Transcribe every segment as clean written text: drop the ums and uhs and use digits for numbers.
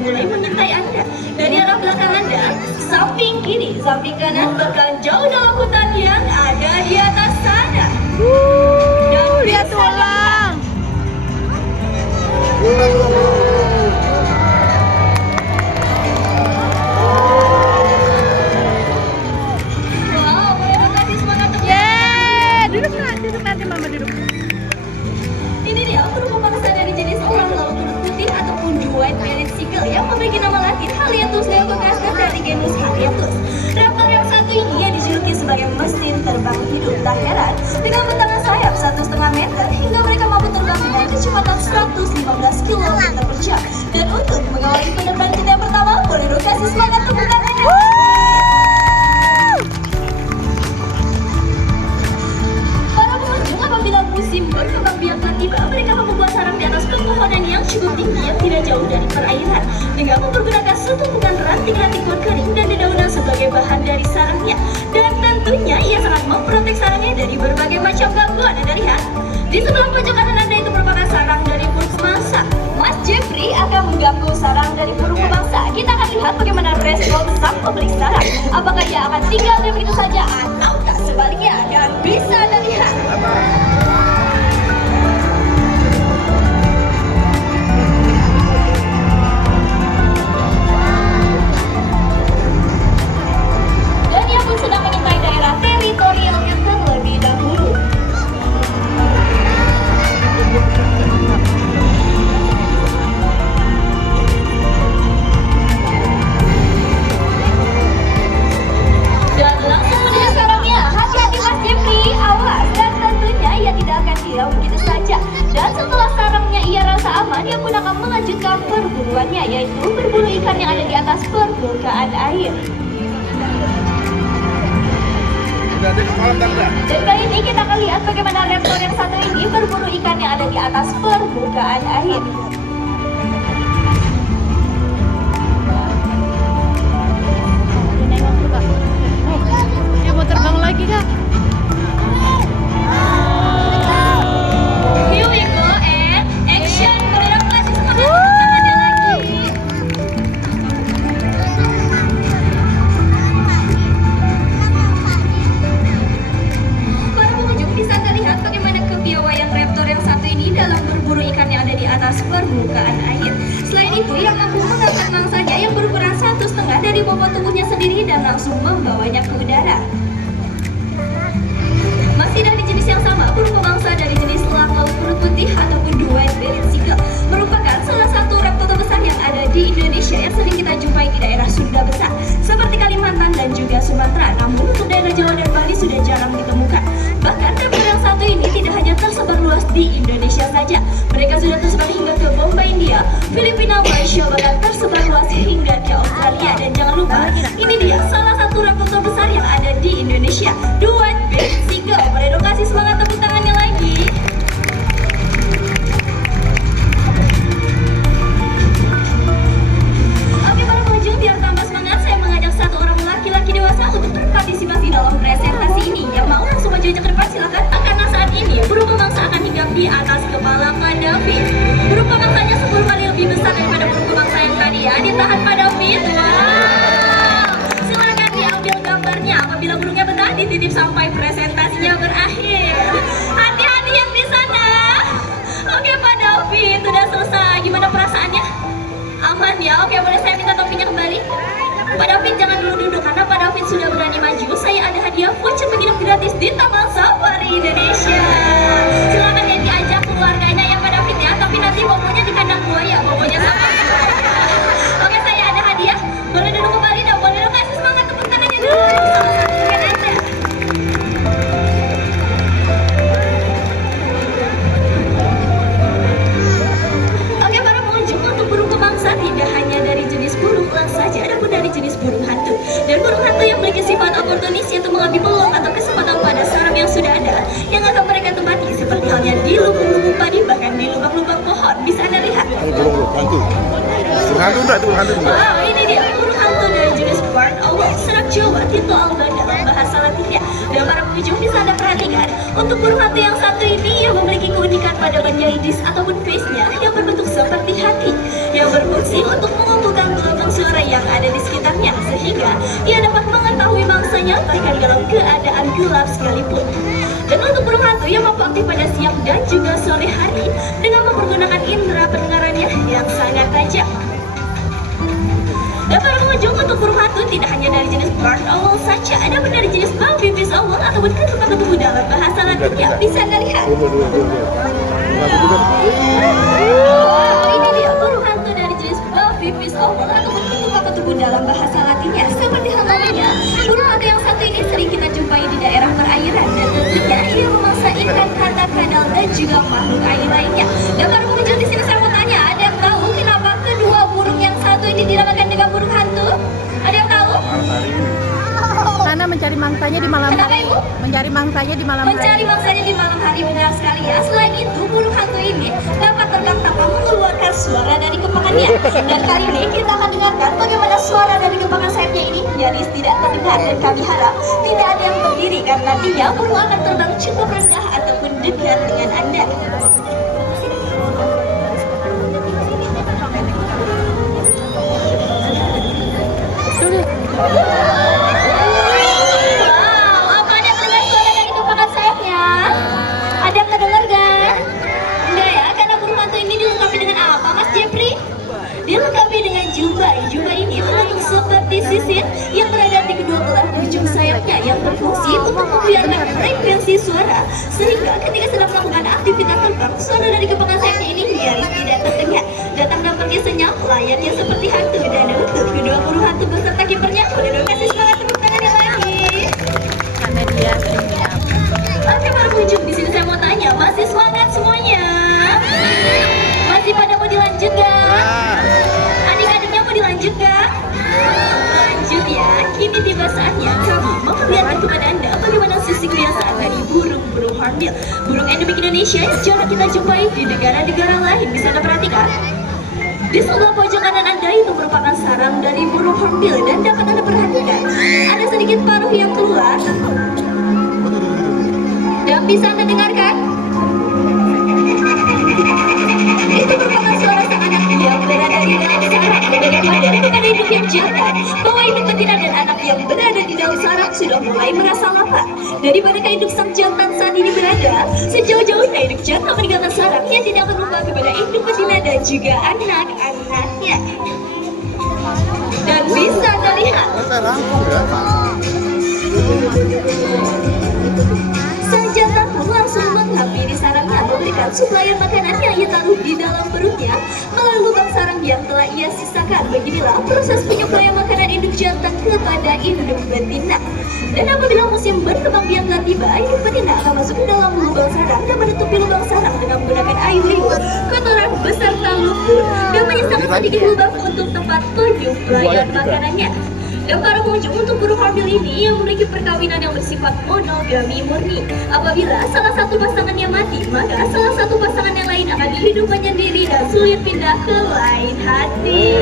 mulai mengintai Anda. Dari arah belakang Anda, samping kiri, samping kanan, bahkan jauh dalam hutan yang ada di atas sana. Dan Lihat tulang. Wow, boleh kasih semangat untuk Duduk nanti mama duduk. ini dia burung pemangsa dari jenis elang laut perut putih ataupun white-bellied seagull yang memiliki nama latin Halianthus leococcus dari genus Halianthus. Raptor yang satu ini yang dijuluki sebagai mesin terbang hidup. Tak heran dengan bentangan sayap 1,5 meter hingga mereka mampu terbang dengan kecepatan 115 km per jam. Dan untuk mengawali penerbangan kita yang pertama, boleh dong kasih semangat tepuk tangannya. Apabila musim berkembang biak telah tiba, mereka membuat sarang di atas pepohonan yang cukup tinggi yang tidak jauh dari perairan dengan mempergunakan setumpukan ranting-ranting pohon kering dan dedaunan sebagai bahan dari sarangnya. Dan tentunya ia sangat memprotek sarangnya dari berbagai macam gangguan. Anda lihat di sebelah pojok kanan Anda itu merupakan sarang dari burung pemangsa. Mas Jeffrey akan mengganggu sarang dari burung pemangsa. Kita akan lihat bagaimana respon sang pemilik sarang. Apakah ia akan tinggal diam begitu saja atau tak sebaliknya? Dan bisa Anda lihat. Dan ia pun sedang mengintai daerah teritorialnya terlebih dahulu. Dan langsung menuju sarangnya. Hati-hati Mas Jeffrey, awas. Dan tentunya ia tidak akan diam begitu saja. Dan setelah sarangnya ia rasa aman, ia pun akan melanjutkan perburuannya, yaitu berburu ikan yang ada di atas permukaan air. Dan kali ini kita akan lihat bagaimana raptor yang satu ini berburu ikan yang ada di atas permukaan air. Dia mau terbang lagi kak? Here we go and action. Boleh dong kasih semangat tangannya lagi. Para pengunjung bisa Anda lihat bagaimana kepiawaian raptor yang satu ini dalam berburu ikan yang ada di atas permukaan air. Selain itu, ia mampu mengangkat mangsanya yang berukuran 1,5 dari bobot tubuhnya sendiri dan langsung membawanya ke udara. Masih dari jenis yang sama, burung pemangsa dari jenis elang laut perut putih ataupun white-bellied seagull merupakan salah satu raptor terbesar yang ada di Indonesia yang sering kita jumpai di daerah Sunda besar seperti Kalimantan dan juga Sumatera. Namun untuk daerah Jawa dan Bali sudah jarang ditemukan. Bahkan raptor yang satu ini tidak hanya tersebar luas di Indonesia saja, mereka sudah tersebar hingga ke Bombay, India, Filipina, Malaysia, bahkan tersebar luas hingga ke Australia. Dan jangan lupa, ini dia salah satu raptor terbesar yang ada di Indonesia, the white-bellied seagull. Boleh dong kasih semangat tepuk tangannya lagi. Oke para pengunjung, biar tambah semangat, saya mengajak satu orang laki-laki dewasa untuk berpartisipasi dalam presentasi ini. Yang mau langsung maju ke depan silakan. Karena saat ini burung pemangsa akan hinggap di atas kepala Pak David. Burung pemangsanya 10 kali lebih besar daripada burung pemangsa yang tadi ya. Ditahan Pak David. Wow. Silakan diambil gambarnya. Apabila burungnya betah, dititip sampai presentasinya berakhir. Hati-hati yang di sana. Oke Pak David, sudah selesai. Gimana perasaannya? Aman ya? Oke, boleh saya minta topinya kembali? Pak David jangan dulu duduk karena Pak David sudah berani maju. Saya ada hadiah voucher menginap gratis di Taman Safari Indonesia. Silakan yang diajak keluarganya ya Pak David ya. Tapi nanti bobonya di kandang buaya, bobonya sama. Oke, saya ada hadiah. Boleh duduk kembali dong. Boleh dong kasih semangat tepuk tangannya dulu. Sama-sama dengan Anda. Oke para pengunjung, untuk burung pemangsa tidak hanya dari jenis burung elang saja, ada pun dari jenis burung hantu. Dan burung hantu yang memiliki sifat oportunis yaitu mengambil peluang atau kesempatan pada sarang yang sudah ada yang akan mereka tempati, seperti halnya di lubang-lubang padi, bahkan di lubang-lubang pohon. Bisa Anda lihat. Burung hantu. Burung hantu enggak tuh, hantu enggak? Wow, ini dia burung hantu dari jenis barn owl, serak Jawa, Tito alba dalam bahasa Latinnya. Dan Dan para pengunjung bisa Anda perhatikan, untuk burung hantu yang satu ini yang memiliki keunikan pada bagian iris ataupun face-nya yang berbentuk seperti hati, yang berfungsi untuk mengumpulkan gelombang suara yang ada di sekitarnya, sehingga ia dapat mengetahui mangsanya bahkan dalam keadaan gelap sekalipun. Dan untuk burung hantu yang mampu aktif pada siang dan juga sore hari dengan mempergunakan indera pendengarannya yang sangat tajam. Dan para pengunjung, untuk burung hantu tidak hanya dari jenis barred owl saja, ada pun dari jenis bipis owl ataupun ketupat-ketupat dalam bahasa Latinnya. Bisa Anda lihat? Ini dia burung hantu dari jenis bipis owl ataupun ketupat-ketupat dalam bahasa Latinnya. Seperti hal namanya, burung hantu yang satu ini sering kita jumpai di daerah perairan dan tentunya ia memangsa ikan, katak, kadal dan juga makhluk air lainnya. Dan para pengunjung, di sini saya mau tanya, ada yang tahu kenapa kedua burung yang satu ini dinamakan dengan burung hantu? Ada yang tahu? Karena mencari mangsanya di malam Kenapa, hari. Ibu? Mencari mangsanya di malam Mencari hari. mangsanya di malam hari, benar sekali ya. Selain itu, burung hantu ini dapat terbang tanpa mengeluarkan suara dari kepakannya. Dan kali ini kita akan dengarkan bagaimana suara dari kepakan sayapnya ini nyaris tidak terdengar. Dan kami harap tidak ada yang berdiri karena nantinya burung akan terbang cukup rendah ataupun dekat dengan Anda. Wow, apa ada terdengar suara dari kepakan sayapnya? Ada yang terdengar kan? Enggak ya, karena burung hantu ini dilengkapi dengan apa, Mas Jeffrey? Dilengkapi dengan jubah. Jubah ini berbentuk seperti sisir yang berada di kedua belah ujung sayapnya yang berfungsi untuk membiarkan frekuensi suara, sehingga ketika sedang melakukan aktivitas terbang, suara dari kepakan sayapnya ini nyaris tidak terdengar. Datang dan pergi senyap, layaknya seperti hantu. Dan untuk kedua burung hantu beserta kipernya, udah kasih semangat tepuk tangan yang lagi. Karena dia senyap. Oke para pengunjung, di sini saya mau tanya, masih semangat semuanya? Masih pada mau dilanjut gak? Adik-adiknya mau dilanjut gak? Lanjut ya, kini tiba saatnya kami memperlihatkan kepada Anda bagaimana sisi kebiasaan dari burung-burung hornbill, burung endemik Indonesia yang jarang kita jumpai di negara-negara lain. Bisa Anda perhatikan? Di sebelah pojok kanan Anda itu merupakan sarang dari burung hornbill, dan dapat Anda perhatikan ada sedikit paruh yang keluar. Dan bisa Anda dengarkan? Itu merupakan suara sang anak yang berada di dalam sarang. Bagaimana dengan induk yang jantan, bahwa induk betina dan anak yang berada di dalam sarang sudah mulai merasa lapar. Daripada induk sang jantan saat ini berada, sejauh-jauhnya induk jantan meninggalkan sarang, ia tidak akan lupa kepada induk betina dan juga anak-anaknya. Dan bisa Anda lihat, sang jantan pun langsung menghampiri sarangnya, memberikan suplaian makanan yang ia taruh di dalam perutnya melalui lubang sarang yang telah ia sisakan. Beginilah proses penyuplaian makanan induk jantan kepada induk betina. Dan apabila musim berkembang biak telah tiba, induk betina akan masuk ke dalam lubang sarang dan menutupi lubang sarang dengan menggunakan air liur, kotoran beserta lumpur, dan menyisakan sedikit lubang untuk tempat penyuplaian makanannya. Dan para pengunjung, untuk burung hornbill ini yang memiliki perkawinan yang bersifat monogami murni. Apabila salah satu pasangannya mati, maka salah satu pasangan yang lain akan hidup menyendiri dan sulit pindah ke lain hati.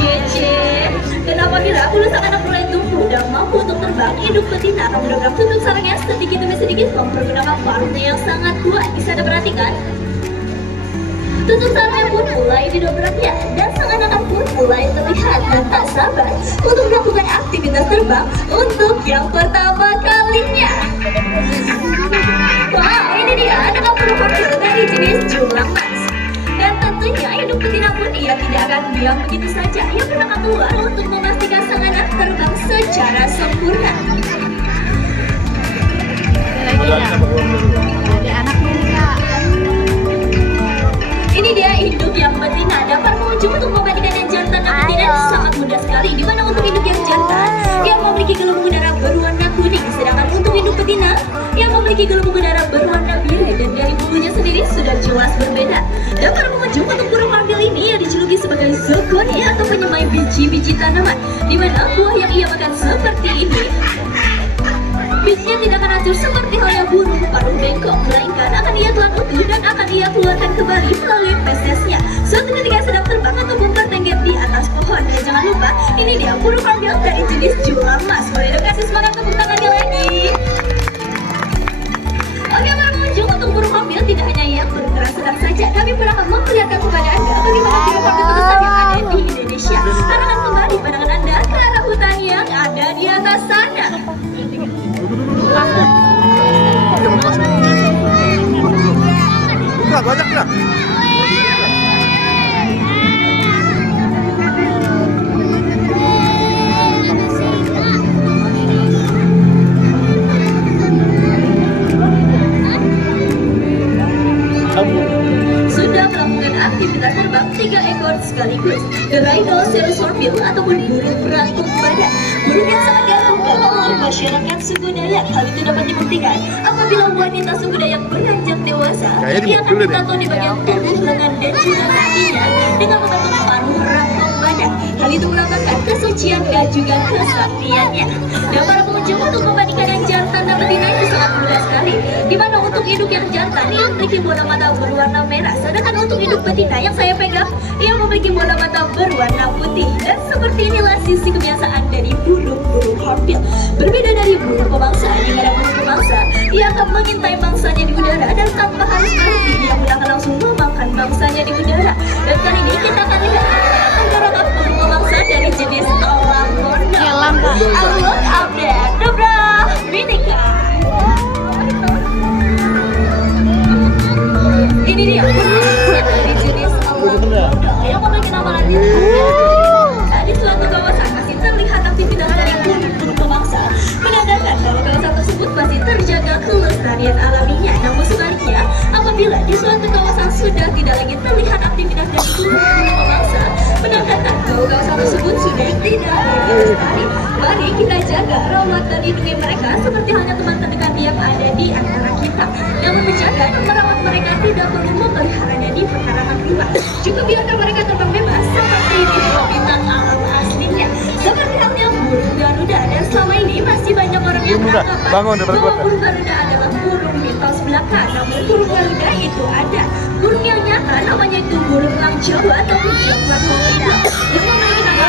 Cece. Dan apabila bulu sang anak mulai tumbuh dan mampu untuk terbang, induk betina akan mendobrak tutup sarangnya sedikit demi sedikit mempergunakan paruhnya yang sangat kuat. Bisa Anda perhatikan? Tutup sarangnya pun mulai didobraknya, dan sang anak pun mulai terlihat dan tak sabar untuk melakukan aktivitas terbang untuk yang pertama kalinya. Wow, ini dia anak burung hornbill dari jenis jumlah mas. Dan tentunya induk betina pun ia tidak akan diam begitu saja. Ia pun akan keluar untuk memastikan sang anak terbang secara sempurna. Jadi anak ini kak. Ini dia induk yang betina. Dan para pengunjung, untuk membandingkan yang jantan dan betina sangat mudah sekali. Dimana untuk induk yang jantan yang memiliki gelembung udara berwarna kuning, sedangkan untuk induk betina yang memiliki gelembung udara berwarna biru, dan dari bulunya sendiri sudah jelas berbeda. Dan para pengunjung, untuk burung hornbill ini yang dijuluki sebagai zogoni atau penyemai biji-biji tanaman, dimana buah yang ia makan seperti ini Bijinya tidak akan hancur seperti halnya burung paruh bengkok, melainkan akan ia telan utuh dan akan ia keluarkan kembali melalui fesesnya. Suatu ketika sedang terbang ataupun bertengger di atas pohon. Dan jangan lupa, ini dia burung hornbill dari jenis jula emas. Boleh dong kasih semangat tepuk tangannya lagi. Oke para pengunjung, untuk burung hornbill tidak hanya yang bergerak sedang saja, kami pun akan memperlihatkan kepada Anda bagaimana burung hornbill terbesar yang ada di Indonesia. Arahkan kembali pandangan Anda ke arah hutan yang ada di atas sana. Buka banyak lah. Sudah melakukan aktivitas terbang 3 ekor sekaligus. The Rhinoceros hornbill ataupun burung perangkuk badan. Burung yang sangat diagungkan oleh masyarakat suku Dayak. Hal itu dapat dibuktikan apabila wanita suku Dayak beranjak dewasa, ia akan ditato di bagian tubuh, lengan dan juga kakinya dengan membentuk paruh rangkong badan. Hal itu melambangkan kesucian dan juga kesaktiannya. Dan para pengunjung, untuk membandingkan yang jantan dan betina itu sangat mudah sekali. Di mana untuk induk yang jantan ia memiliki bola mata berwarna merah, sedangkan untuk induk betina yang saya pegang ia memiliki bola mata berwarna putih. Dan seperti inilah sisi kebiasaan dari burung-burung hornbill. Berbeda dari burung pemangsa, di mana burung pemangsa ia akan mengintai mangsanya di udara dan tanpa harus berhenti ia pun akan langsung memakan mangsanya di udara. Dan kali ini kita akan lihat tenggorokan burung pemangsa dari jenis elang borneo. Look up there, Dobra Minika. Ini dia dari jenis elang borneo yang memiliki nama latin. Di suatu kawasan masih terlihat aktivitas dari burung-burung pemangsa, menandakan bahwa kawasan tersebut masih terjaga kelestarian alaminya. Namun sebaliknya, apabila di suatu kawasan sudah tidak lagi terlihat aktivitas dari burung-burung pemangsa, menandakan bahwa kawasan tersebut sudah tidak lagi lestari. Mari kita jaga, rawat dan lindungi mereka seperti halnya teman terdekat yang ada di antara kita. Namun menjaga dan merawat mereka tidak perlu memeliharanya di pekarangan rumah. Cukup biarkan mereka terbang bebas seperti di habitat alam aslinya. Seperti halnya burung Garuda, dan selama ini masih banyak orang yang beranggapan bahwa burung Garuda adalah burung mitos belaka. Namun burung Garuda itu ada. Burung yang nyata namanya itu burung elang Jawa ataupun Jaguar Hokkaido yang memiliki nama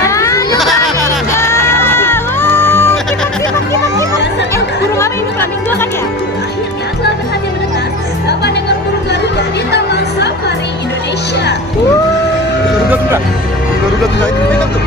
burung apa ini? Flamingo kan ya? Akhirnya telah berhasil menetas 8 ekor burung Garuda di Taman Safari Indonesia. Garuda tuh ini pegang tuh.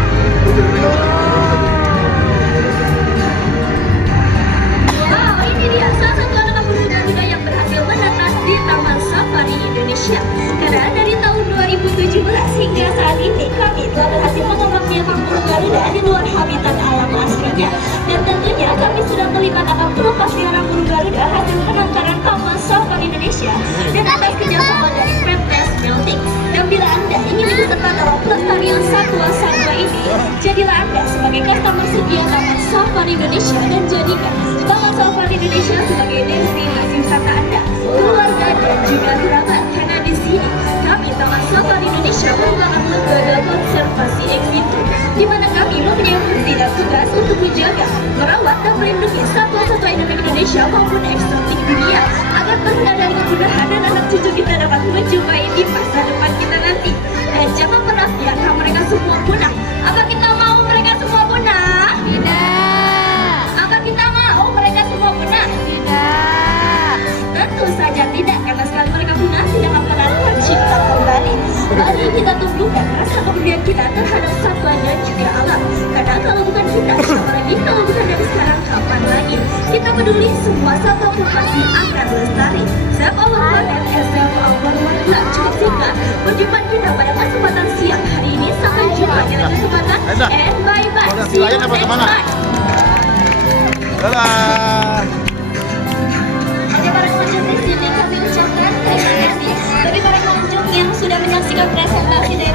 Wow, ini dia salah satu anak burung Garuda yang berhasil menetas di Taman Safari Indonesia. Karena dari tahun 2017 hingga saat ini kami telah berhasil mengembangbiakan burung Garuda di luar habitat alam aslinya. Dan tentunya kami sudah melihat akan pelepasliaran burung Garuda hasil penangkaran Taman Safari Indonesia dan atas kerjasama dari Pemdas Melting. Dan bila Anda ingin ikut serta dalam pelestarian satwa-satwa ini, jadilah Anda sebagai customer setia Taman Safari Indonesia dan jadikan Taman Safari Indonesia sebagai destinasi wisata Anda, keluarga dan juga kerabat. Karena di sini kami Taman Safari Indonesia merupakan lembaga konservasi ex situ, di mana kami mempunyai fungsi dan tugas untuk menjaga, merawat dan melindungi satwa-satwa endemik Indonesia maupun eksotik dunia agar terhindar dari kepunahan dan anak cucu kita dapat menjumpai di masa depan kita nanti. Dan jangan pernah biarkan mereka semua punah. Apa kita mau mereka semua punah? Tidak. Apa kita mau mereka semua punah? Tidak. Tentu saja tidak, karena sekali mereka punah tidak akan pernah tercipta kembali. Mari kita tumbuhkan rasa kepedulian kita terhadap satwa dan juga alam. Karena kalau bukan kita, apalagi kalau bukan dari sekarang, kapan lagi? Kita peduli semua satwa pun pasti akan lestari. Save our planet and save our wildlife. Cukup singkat, perjumpaan kita pada kesempatan siang hari ini. Sampai jumpa di lain kesempatan. And bye-bye. See you next time. Dadah. Bagi para pengunjung di sini kami ucapkan terima kasih. Bagi para pengunjung yang sudah menyaksikan presentasi dari